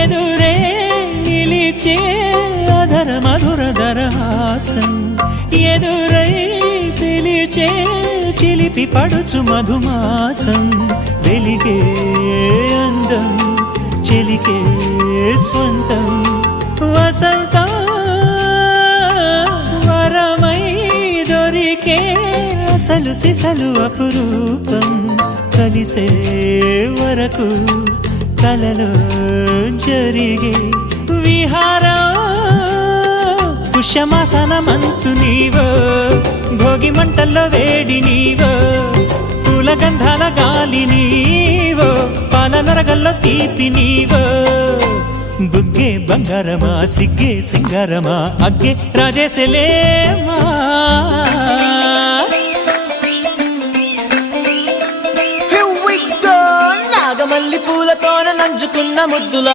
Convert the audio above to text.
ఎదురే నిలిచే అధర మధుర దరహాసం ఎదురై పిలిచే చిలిపి పడుచు మధుమాసం వెలిగే అందం చెలికే స్వంతం వసంతం వరమై దొరికే అసలు సిసలు అపురూపం కలిసే వరకు కలలో జరిగే విహారం పుష్యమాసన మనసు నీవో భోగి మంటల్లో వేడి నీవో పూల గంధాల గాలి నీవో పాల నరగల్లో తీపి నీవో బుగ్గే బంగారమా సిగ్గే సింగారమా అగ్గే రాజేసలేమా నాగమల్లి పూలతోన నంచుకున్న ముద్దుల